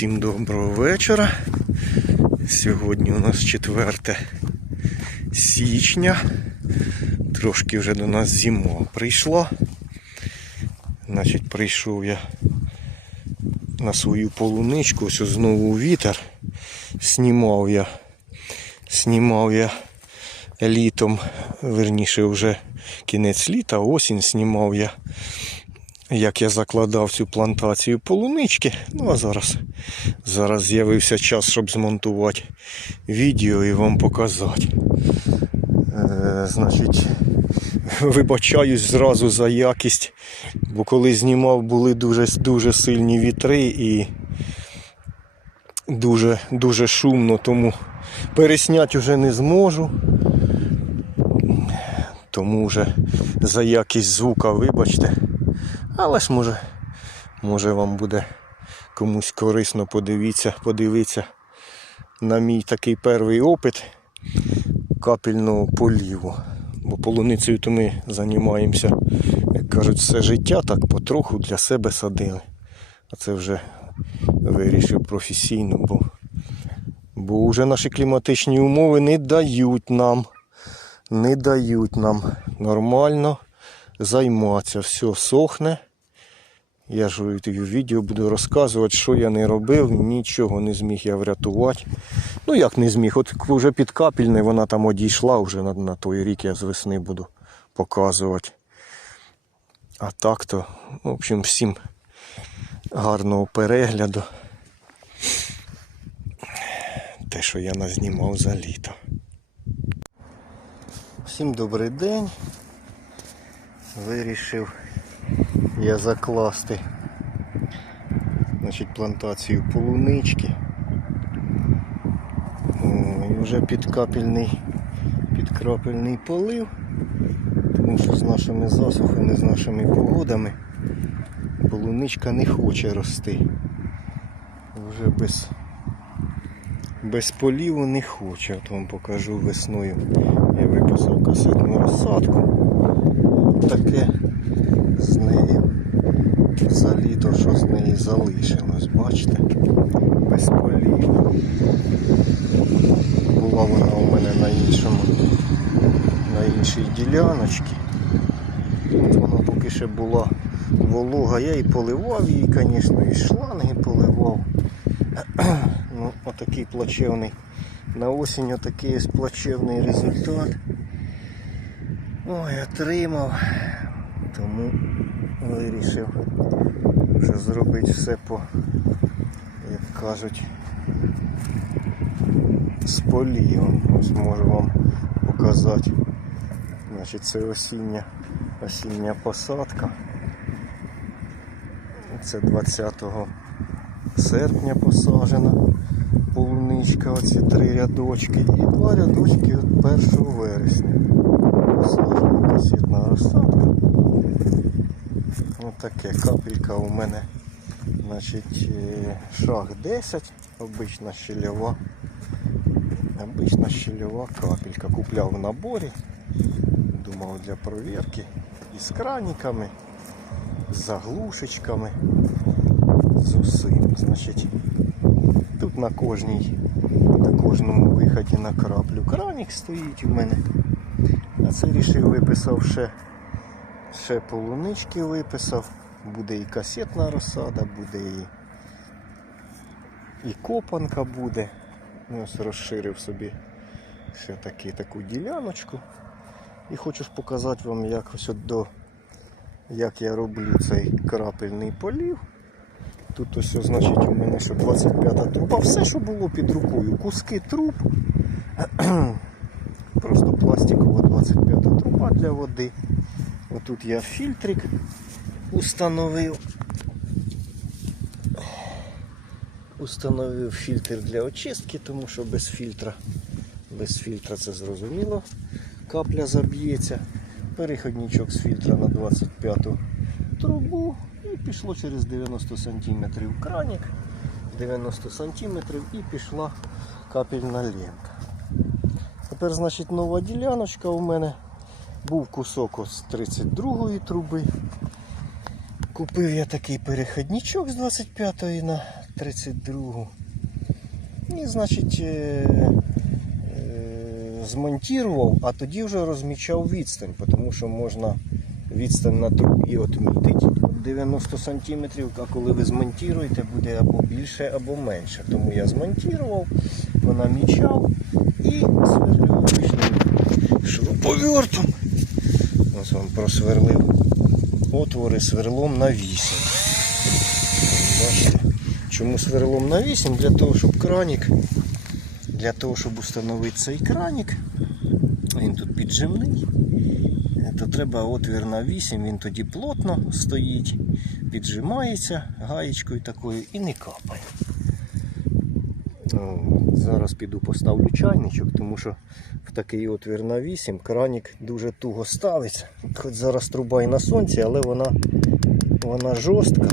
Всім доброго вечора. Сьогодні у нас 4 січня. Трошки вже до нас зима прийшла. Значить, прийшов я на свою полуничку, ось знову вітер. Знімав я, знімав я літом, верніше вже кінець літа, осінь знімав я як я закладав цю плантацію полунички. Ну а зараз, зараз з'явився час, щоб змонтувати відео і вам показати. Е, значить, вибачаюсь зразу за якість, бо коли знімав, були дуже, дуже сильні вітри і дуже, дуже шумно, тому пересняти вже не зможу. Тому вже за якість звука, вибачте. Але ж може, може вам буде комусь корисно подивитися, подивитися на мій такий перший опит капельного поліву. Бо полуницею то ми займаємося, як кажуть, все життя так потроху для себе садили. А це вже вирішив професійно, бо, бо вже наші кліматичні умови не дають нам, не дають нам нормально займатися. Все сохне. Я ж в відео буду розказувати, що я не робив, нічого не зміг я врятувати. Ну як не зміг, от вже під капельне вона там одійшла, вже на, на той рік я з весни буду показувати. А так то, в общем, всім гарного перегляду. Те, що я назнімав за літо. Всім добрий день. Вирішив я закласти значить, плантацію полунички. І вже підкапельний, підкрапельний полив, тому що з нашими засухами, з нашими погодами полуничка не хоче рости. Вже без, без поліву не хоче. От вам покажу весною. Я виписав касетну розсадку. От таке з неї за літо, що з неї залишилось, бачите? Без полів. Була вона у мене на іншому, на іншій діляночці. От вона поки ще була волога, я і поливав її, звісно, і шланги поливав. Ну, отакий плачевний. На осінь отакий плачевний результат. Ой, отримав. Тому вирішив вже зробити все по, як кажуть, з полівом. Ось можу вам показати. Значить, це осіння, осіння посадка. Це 20 серпня посаджена полуничка, оці три рядочки, і два рядочки от 1 вересня. Посаджена касетна розсадка. Таке капелька у мене значить, е, шаг 10, обична щільова. Обична щільова капелька. Купляв в наборі. Думав для провірки. І з краниками, з заглушечками, з усім. Значить, тут на кожній, на кожному виході на краплю краник стоїть у мене. А це рішив виписав ще Ще полунички виписав, буде і касетна розсада, буде і, і копанка буде. Ну, Ось розширив собі ще таки, таку діляночку. І хочу ж показати вам, як ось до, як я роблю цей крапельний полів. Тут ось значить у мене ще 25 труба. Все, що було під рукою. Куски труб. Просто пластикова 25 труба для води. Отут я фільтрик установив. Установив фільтр для очистки, тому що без фільтра, без фільтра це зрозуміло, капля заб'ється. Переходничок з фільтра на 25-ту трубу і пішло через 90 см краник, 90 см і пішла капельна лента. Тепер, значить, нова діляночка у мене. Був кусок з 32-ї труби. Купив я такий переходничок з 25-ї на 32. І, значить, е, е, змонтував, а тоді вже розмічав відстань, тому що можна відстань на трубі відмітити. 90 см, а коли ви змонтуєте, буде або більше, або менше. Тому я змонтував, понамічав і сверлю обичним шуруповертом. Просверлив отвори сверлом на 8. Бачите? Чому сверлом на 8? Для того, щоб кранік, для того, щоб установити цей кранік, він тут піджимний, то треба отвір на 8, він тоді плотно стоїть, піджимається гаєчкою такою і не капає. Зараз піду поставлю чайничок, тому що такий отвір на 8 кранік дуже туго ставиться. Хоч зараз труба і на сонці, але вона, вона жорстка,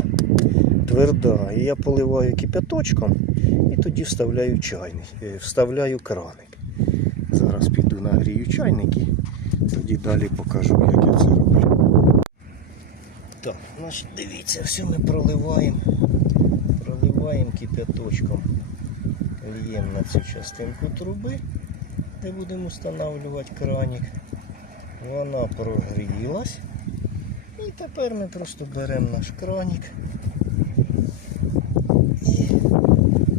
тверда. І я поливаю кипяточком і тоді вставляю чайник, е, вставляю краник. Зараз піду нагрію чайник і тоді далі покажу, як я це роблю. Так, значить, дивіться, все ми проливаємо. Проливаємо кипяточком. Льємо на цю частинку труби, де будемо встановлювати кранік. Вона прогрілась. І тепер ми просто беремо наш кранік і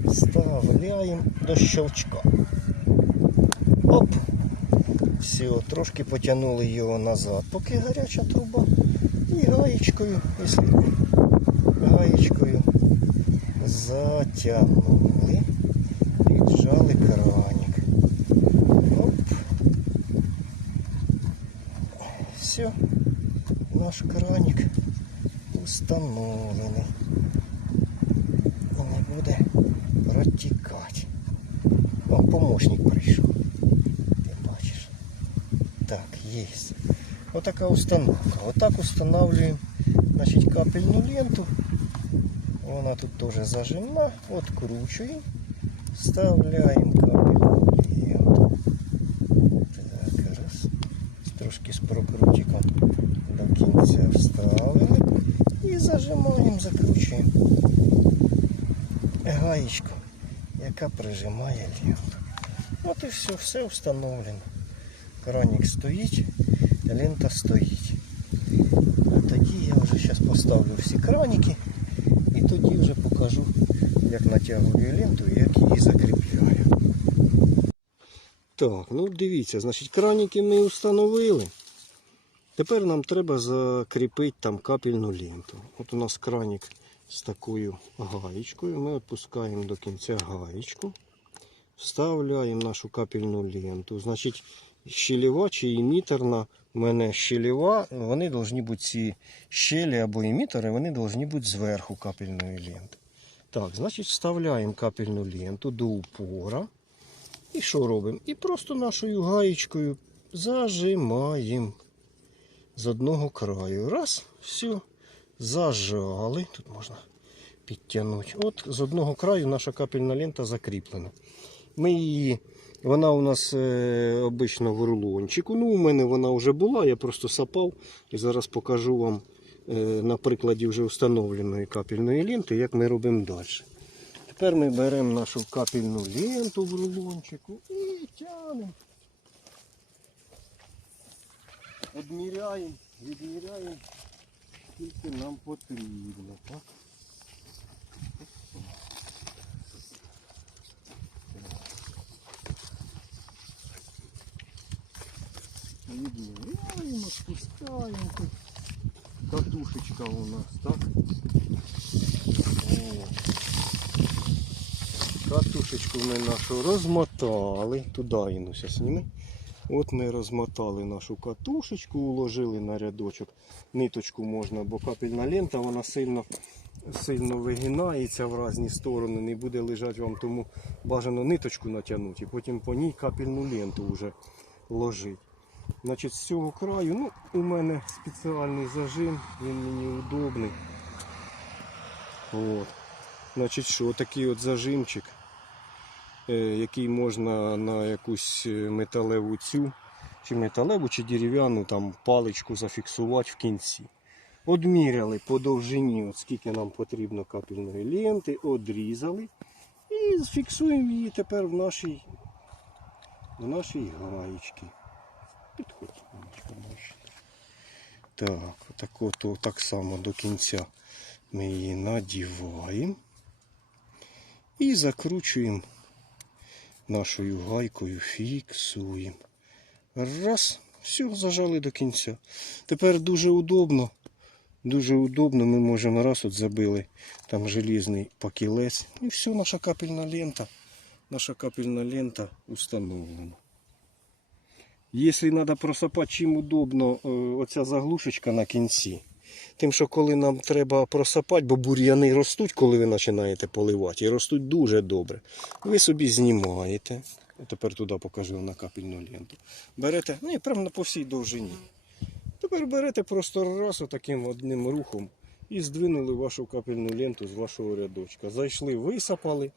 вставляємо до щелчка. Оп! Все, трошки потягнули його назад, поки гаряча труба. І гаєчкою, якщо гаєчкою затягнули, Все, наш краник установлений. І не буде протікати. О, помощник прийшов. Ти бачиш. Так, є. Отака установка. Отак устанавливаем значить, капельну ленту. Вона тут теж зажимна. Откручуємо. Вставляємо Гаєчку, яка прижимає ленту. От і все, все встановлено. Краник стоїть, лента стоїть. А тоді я вже зараз поставлю всі краники і тоді вже покажу, як натягую ленту і як її закріпляю. Так, ну дивіться, значить краники ми встановили. Тепер нам треба закріпити там капельну ленту. От у нас краник з такою гаєчкою. Ми відпускаємо до кінця гаєчку. Вставляємо нашу капельну ленту. Значить, щелева чи імітерна. У мене щелева, вони повинні бути ці щелі або імітери, вони повинні бути зверху капельної ленти. Так, значить, вставляємо капельну ленту до упора. І що робимо? І просто нашою гаєчкою зажимаємо з одного краю. Раз, все, зажали. Тут можна підтягнути. От з одного краю наша капельна лента закріплена. Ми її, вона у нас е, обично в рулончику. Ну, у мене вона вже була, я просто сапав і зараз покажу вам е, на прикладі вже встановленої капельної ленти, як ми робимо далі. Тепер ми беремо нашу капельну ленту в рулончику і тягнемо. Одміряємо, відміряємо, скільки нам потрібно. Так? Відміряємо, спускаємо тут. Катушечка у нас, так? О. Катушечку ми нашу розмотали. Туди Інуся сніми. От ми розмотали нашу катушечку, уложили на рядочок. Ниточку можна, бо капельна лента вона сильно сильно вигинається в різні сторони, не буде лежати вам, тому бажано ниточку натягнути і потім по ній капельну ленту вже ложити. Значить, з цього краю, ну, у мене спеціальний зажим, він мені удобний. От. Значить, що, такий от зажимчик, який можна на якусь е, металеву цю, чи металеву, чи дерев'яну там паличку зафіксувати в кінці. Одміряли по довжині, от скільки нам потрібно капельної ленти, одрізали і фіксуємо її тепер в нашій, в нашій гаєчці. Мамочка, бачите. Так, от, так само до кінця ми її надіваємо і закручуємо нашою гайкою, фіксуємо. Раз, все, зажали до кінця. Тепер дуже удобно. Дуже удобно, ми можемо раз от забили там желізний пакілець. І все, наша капельна лента. Наша капельна лента установлена. Якщо треба просапати, чим удобно е, оця заглушечка на кінці. Тим, що коли нам треба просапати, бо бур'яни ростуть, коли ви починаєте поливати, і ростуть дуже добре. Ви собі знімаєте. Я тепер туди покажу на капельну ленту. Берете, ні, прямо по всій довжині. Тепер берете просто раз отаким одним рухом і здвинули вашу капельну ленту з вашого рядочка. Зайшли, висапали,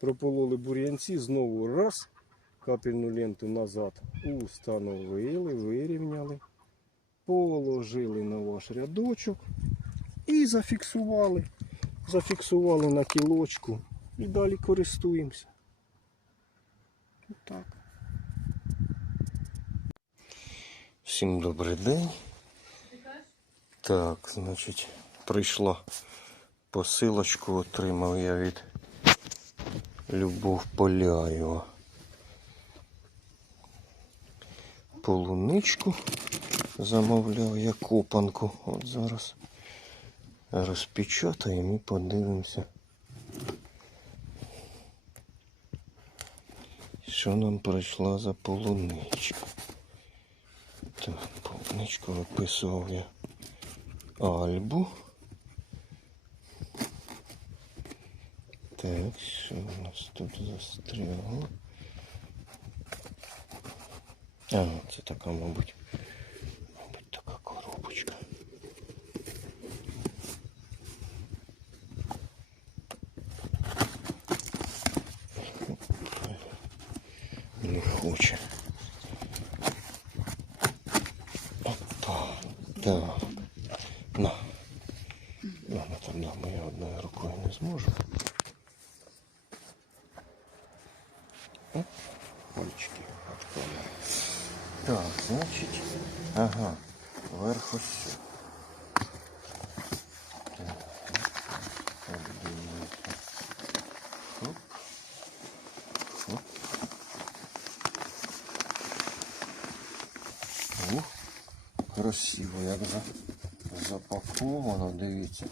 пропололи бур'янці, знову раз, капельну ленту назад установили, вирівняли, положили на ваш рядочок і зафіксували. Зафіксували на кілочку і далі користуємося. Так. Всім добрий день. Так, значить, прийшла посилочку, отримав я від Любов Поляєва. Полуничку замовляв я копанку. От зараз розпечатаємо і подивимося. Що нам прийшла за полуничка? Так, полуничку виписував я Альбу. Так, що у нас тут застряло? А, це така, мабуть, така коробочка. Хоче. Опа. Так. На. Ладно, там да, бо я одною рукою не зможу. Оп, пальчики откладаю. Так, значить. Ага. Вверх ось. Так. Подивимося. Хоп. Хоп. Ух, красиво, як за, запаковано, дивіться.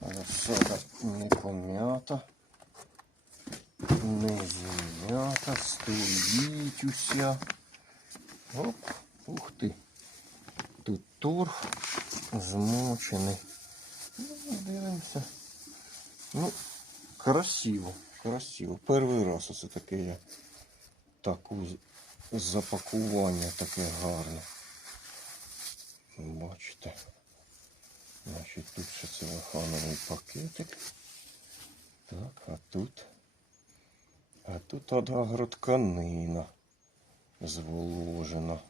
Розсада не пом'ята, не зім'ята, стоїть уся. Оп, ух ти. Тут торф змочений. Ну, дивимося. Ну, красиво, красиво. Перший раз оце таке я таку запакування таке гарне. Бачите. Значить, тут ще целофановий пакетик. Так, а тут. А тут от агротканина зволожена.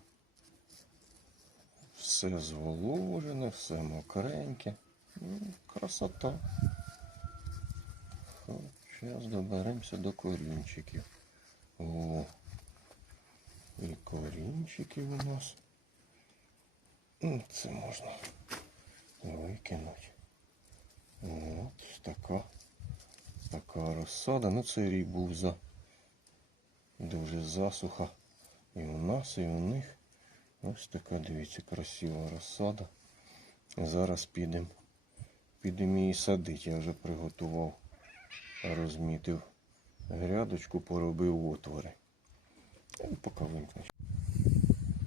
Все зволожене, все мокреньке. Ну, красота. Зараз доберемося до корінчиків. О, і корінчиків у нас. Це можна викинути. От така, така розсада. Ну цей рік був за дуже засуха. І у нас, і у них. Ось така, дивіться, красива розсада. Зараз підемо. Підемо її садити. Я вже приготував, розмітив грядочку, поробив отвори. Поки вимкнеш.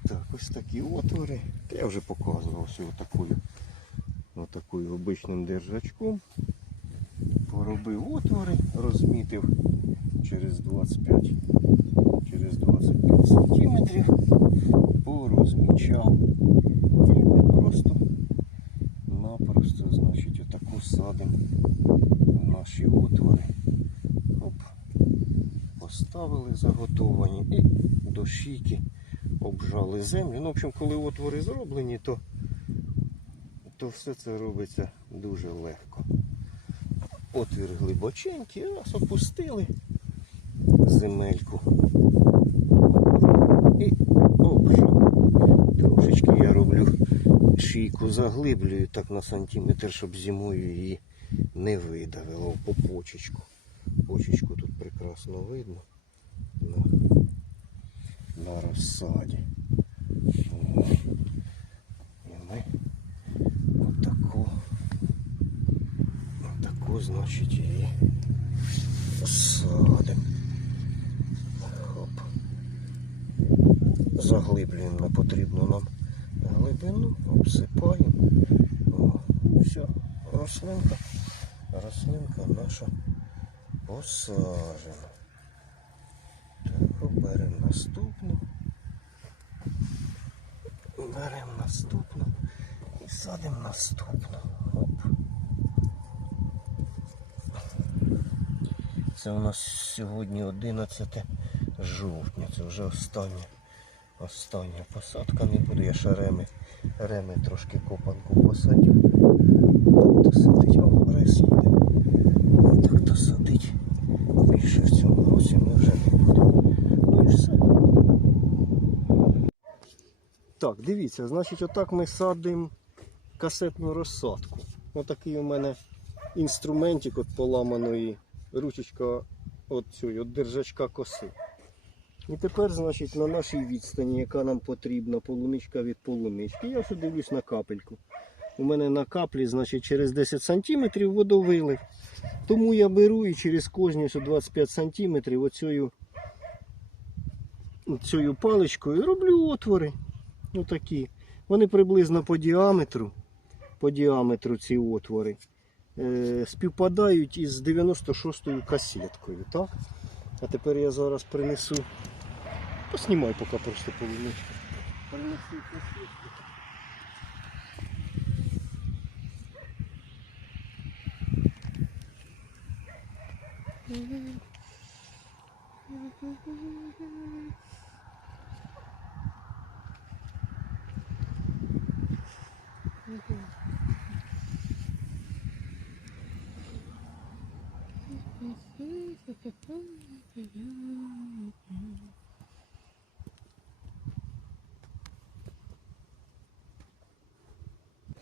Так, ось такі отвори. Я вже показував ось отакою, отакою обичним держачком. Поробив отвори, розмітив через 25, через 25 сантиметрів, порозмічав. І ми просто напросто, значить, отаку садимо наші отвори. Оп. Поставили заготовані і до шийки обжали землю. Ну, в общем, коли отвори зроблені, то то все це робиться дуже легко. Отвір глибоченький, раз опустили земельку. І обжав. Трошечки я роблю шийку заглиблюю так на сантиметр, щоб зимою її не видавило по почечку. Почечку тут прекрасно видно на, на розсаді. Ми отаку, значить, її посадимо. Хоп. Заглиблюємо на потрібну нам глибину, обсипаємо. О, все, рослинка, рослинка наша посаджена. Так, беремо наступну. Беремо наступну і садимо наступну. Оп. Це у нас сьогодні 11 жовтня. Це вже остання, остання посадка. Не буду я ще реми, реми трошки копанку посадю. Так то садить. О, їде. Так то садить. Більше в цьому році ми вже не будемо. Ну і все. Так, дивіться, значить, отак ми садимо касетну розсадку. Отакий у мене інструментик от поламаної ручечка от держачка коси. І тепер, значить, на нашій відстані, яка нам потрібна, полуничка від полунички, я вже дивлюсь на капельку. У мене на каплі, значить, через 10 см водовилив. Тому я беру і через кожні 25 см оцею, цією паличкою роблю отвори. Отакі. Вони приблизно по діаметру, по діаметру ці отвори співпадають із 96-ю касеткою. Так? А тепер я зараз принесу. Поснімай поки просто полуничку. Принесу касетку.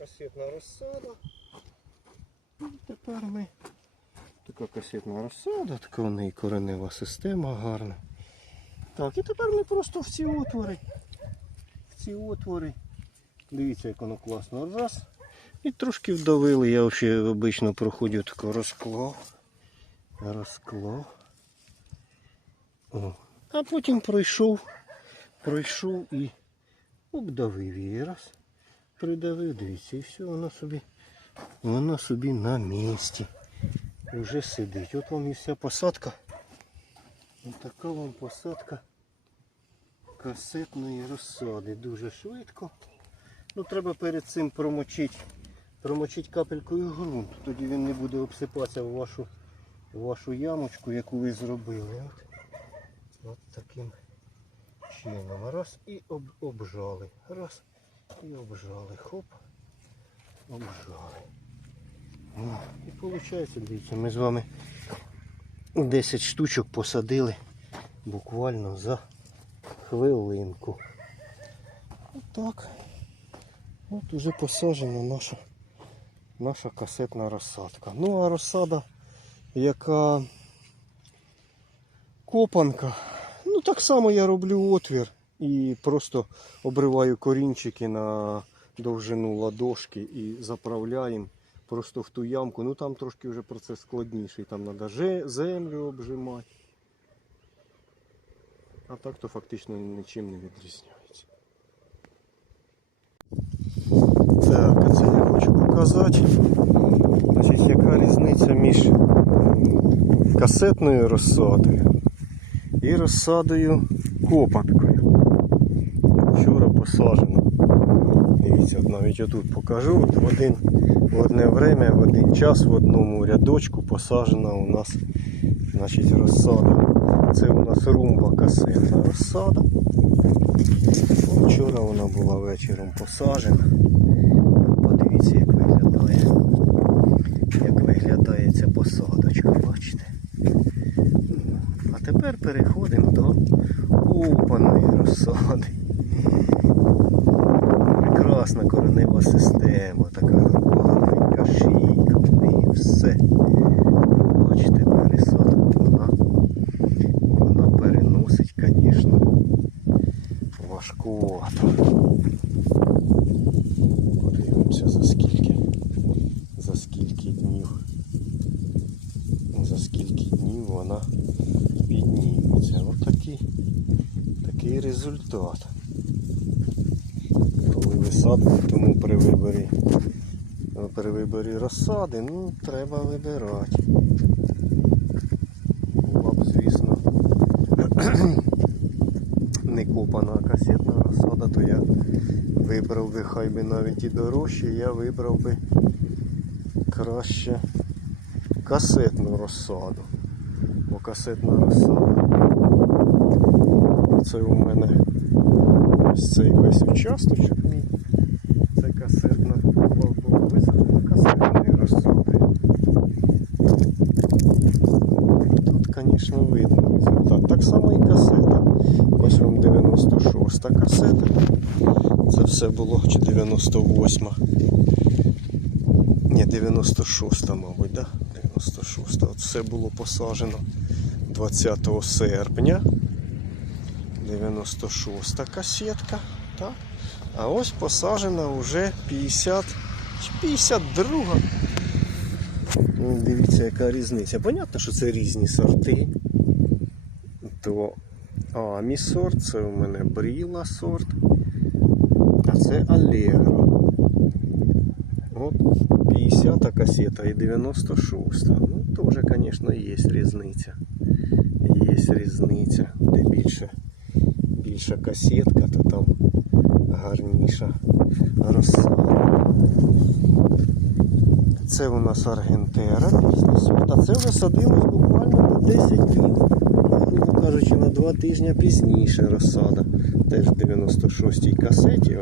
Касетна розсада. І тепер ми. Така касетна розсада, така в неї коренева система гарна. Так, і тепер ми просто в ці отвори. В ці отвори. Дивіться, як воно класно. Раз. І трошки вдавили. Я взагалі обично проходжу тако розклав. Розклав. О. А потім пройшов, пройшов і обдавив її раз. Придавив, дивіться, і все, вона собі, вона собі на місці. Вже сидить. От вам і вся посадка. Ось така вам посадка касетної розсади. Дуже швидко. Ну, треба перед цим промочити, промочити капелькою ґрунт. Тоді він не буде обсипатися в вашу, в вашу ямочку, яку ви зробили. От, от таким чином. Раз і об, обжали. Раз і обжали. Хоп. Обжали. О, і виходить, дивіться, ми з вами 10 штучок посадили буквально за хвилинку. Отак. От уже посаджена наша, наша касетна розсадка. Ну а розсада, яка копанка, ну так само я роблю отвір і просто обриваю корінчики на довжину ладошки і заправляємо просто в ту ямку. Ну там трошки вже процес складніший, там треба землю обжимати. А так то фактично нічим не відрізняється. Так, а це я хочу показати. Значить, яка різниця між касетною розсадою і розсадою копанкою. Вчора посаджено. Дивіться, навіть отут покажу. От в, один, в одне время, в один час в одному рядочку посаджена у нас значить, розсада. Це у нас румба касетна розсада. Вчора вона була вечором. Подивіться. Подивіться, як виглядає. Як виглядає ця посадочка, бачите? А тепер переходимо до опаної розсади. Прекрасна в система, така гарненька шийка в неї все. Бачите, пересадку вона, вона переносить, звісно, важкувато. Подивимося за скільки. За скільки днів. За скільки днів вона підніметься. Ось такий, такий результат. Коли висадку, тому при виборі, при виборі розсади, ну, треба вибирати. Була б, звісно, не копана касетна розсада, то я вибрав би хай би навіть і дорожче, я вибрав би краще касетну розсаду. Бо касетна розсада. Це у мене ось цей весь участочок мій. Це касетна було висаджена касетною розсадою. Тут, звісно, видно результат. Так само і касета. Ось вам 96 касета. Це було чи 98. Ні, 96, мабуть, да? 96. От все було посаджено 20 серпня. 96 касетка. Так? А ось посаджена вже 50 чи 52. Ну, Дивіться, яка різниця. Понятно, що це різні сорти. То Амі сорт, це у мене Бріла сорт. Це Allegro. От 50 касета і 96. Ну, теж, звісно, є різниця. Є різниця. Де більше, більша касетка, то там гарніша розсада. Це у нас Аргентера, а це вже садилось буквально на 10 днів. Грубо кажучи, на 2 тижні пізніше розсада. Теж в 96-й касеті.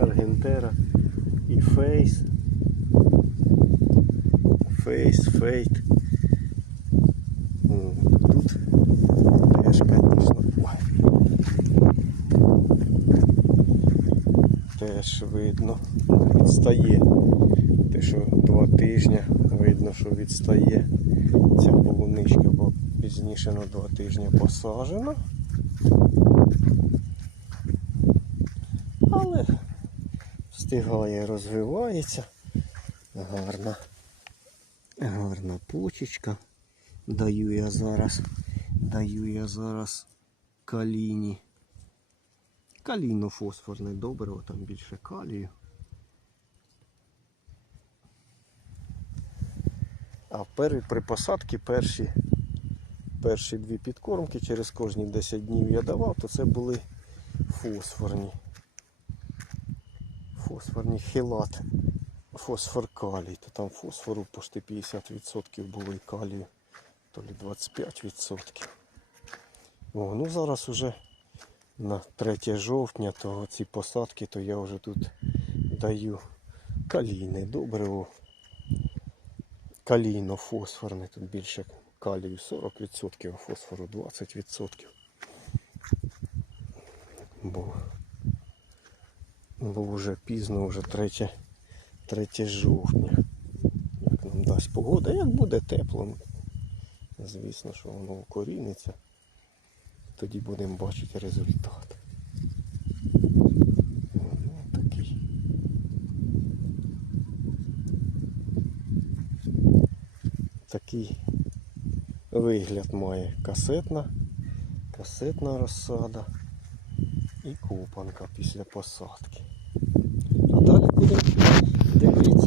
Аргентера і Фейс. Фейс, Фейт. Тут теж, звісно, теж видно, відстає. Те, що два тижні видно, що відстає ця полуничка, бо пізніше на два тижні посаджена. Але встигає, розвивається. Гарна, гарна почечка. Даю я зараз, даю я зараз каліні. Калійно-фосфорне добриво, там більше калію. А пер, при посадці перші, перші дві підкормки через кожні 10 днів я давав, то це були фосфорні. Фосфорні хілат. Фосфор калій. То там фосфору почти 50% було і калію, то лі 25%. О, ну зараз уже на 3 жовтня, то ці посадки, то я вже тут даю калійне добриво. Калійно-фосфорне, тут більше калію 40%, а фосфору 20%. Бо, бо вже пізно, вже 3, 3 жовтня. Як нам дасть погода, як буде тепло. Звісно, що воно укоріниться. Тоді будемо бачити результат. Такий вигляд має касетна, касетна розсада і купанка після посадки. Будемо дивитися